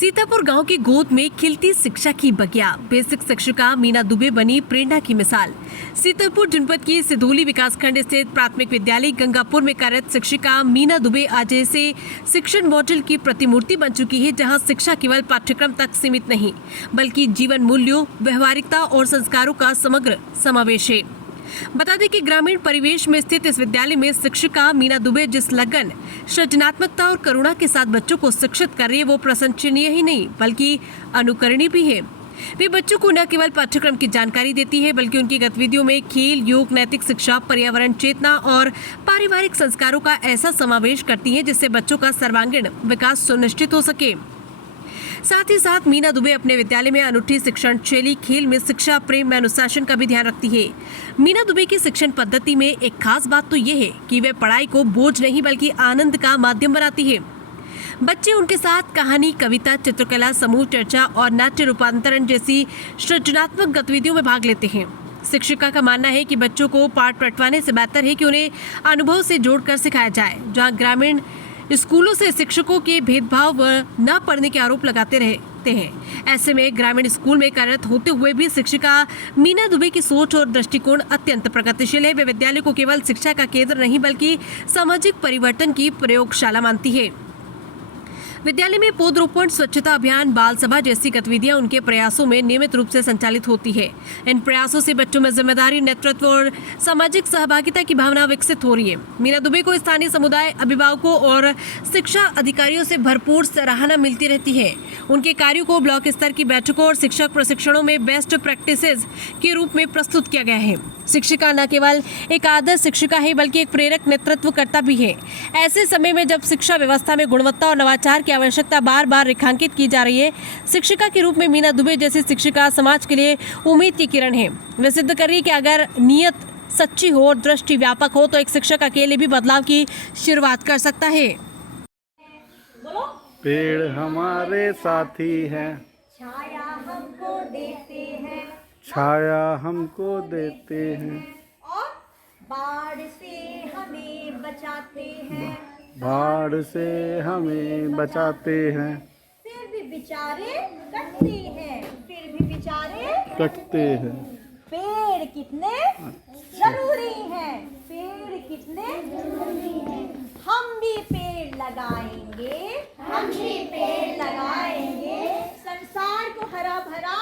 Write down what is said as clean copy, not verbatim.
सीतापुर गांव की गोद में खिलती शिक्षा की बगिया। बेसिक शिक्षिका मीना दुबे बनी प्रेरणा की मिसाल। सीतापुर जनपद की सिधोली विकासखंड स्थित प्राथमिक विद्यालय गंगापुर में कार्यरत शिक्षिका मीना दुबे आज ऐसे शिक्षण मॉडल की प्रतिमूर्ति बन चुकी है जहां शिक्षा केवल पाठ्यक्रम तक सीमित नहीं बल्कि जीवन मूल्यों, व्यवहारिकता और संस्कारों का समग्र समावेश है। बता दें कि ग्रामीण परिवेश में स्थित इस विद्यालय में शिक्षिका मीना दुबे जिस लगन, सृजनात्मकता और करुणा के साथ बच्चों को शिक्षित कर रही है वो प्रशंसनीय ही नहीं बल्कि अनुकरणीय भी है। वे बच्चों को न केवल पाठ्यक्रम की जानकारी देती है बल्कि उनकी गतिविधियों में खेल, योग, नैतिक शिक्षा, पर्यावरण चेतना और पारिवारिक संस्कारों का ऐसा समावेश करती है जिससे बच्चों का सर्वांगीण विकास सुनिश्चित हो सके। साथ ही साथ मीना दुबे अपने विद्यालय में अनूठी शिक्षण शैली, खेल में शिक्षा, प्रेम में अनुशासन का भी ध्यान रखती है। मीना दुबे की शिक्षण पद्धति में एक खास बात तो ये है कि वे पढ़ाई को बोझ नहीं बल्कि आनंद का माध्यम बनाती है। बच्चे उनके साथ कहानी, कविता, चित्रकला, समूह चर्चा और नाट्य रूपांतरण जैसी सृजनात्मक गतिविधियों में भाग लेते हैं। शिक्षिका का मानना है कि बच्चों को पाठ रटवाने से बेहतर है कि उन्हें अनुभव से जोड़कर सिखाया जाए। जहाँ ग्रामीण स्कूलों से शिक्षकों के भेदभाव व न पढ़ने के आरोप लगाते रहते हैं, ऐसे में ग्रामीण स्कूल में कार्यरत होते हुए भी शिक्षिका मीना दुबे की सोच और दृष्टिकोण अत्यंत प्रगतिशील है। वे विद्यालय को केवल शिक्षा का केंद्र नहीं बल्कि सामाजिक परिवर्तन की प्रयोगशाला मानती है। विद्यालय में पौधरोपण, स्वच्छता अभियान, बाल सभा जैसी गतिविधियां उनके प्रयासों में नियमित रूप से संचालित होती है। इन प्रयासों से बच्चों में जिम्मेदारी, नेतृत्व और सामाजिक सहभागिता की भावना विकसित हो रही है। मीना दुबे को स्थानीय समुदाय, अभिभावकों और शिक्षा अधिकारियों से भरपूर सराहना मिलती रहती है। उनके कार्यों को ब्लॉक स्तर की बैठकों और शिक्षक प्रशिक्षणों में बेस्ट प्रैक्टिसेस के रूप में प्रस्तुत किया गया है। शिक्षिका न केवल एक आदर्श शिक्षिका है बल्कि एक प्रेरक नेतृत्वकर्ता भी है। ऐसे समय में जब शिक्षा व्यवस्था में गुणवत्ता और नवाचार की आवश्यकता बार बार रेखांकित की जा रही है, शिक्षिका के रूप में मीना दुबे जैसी शिक्षिका समाज के लिए उम्मीद की किरण है। वे सिद्ध कर रही है कि अगर नीयत सच्ची हो और दृष्टि व्यापक हो तो एक शिक्षक अकेले भी बदलाव की शुरुआत कर सकता है। पेड़ हमारे साथी हैं, छाया हमको देते हैं, छाया हमको देते हैं, और बाढ़ से हमें बचाते हैं, बाढ़ से हमें बचाते हैं। फिर भी बेचारे कटते हैं, फिर भी बेचारे कटते हैं। पेड़ कितने जरूरी हैं, पेड़ कितने जरूरी हैं। हम भी पेड़ लगाएंगे, हम भी पेड़ लगाएंगे, संसार को हरा भरा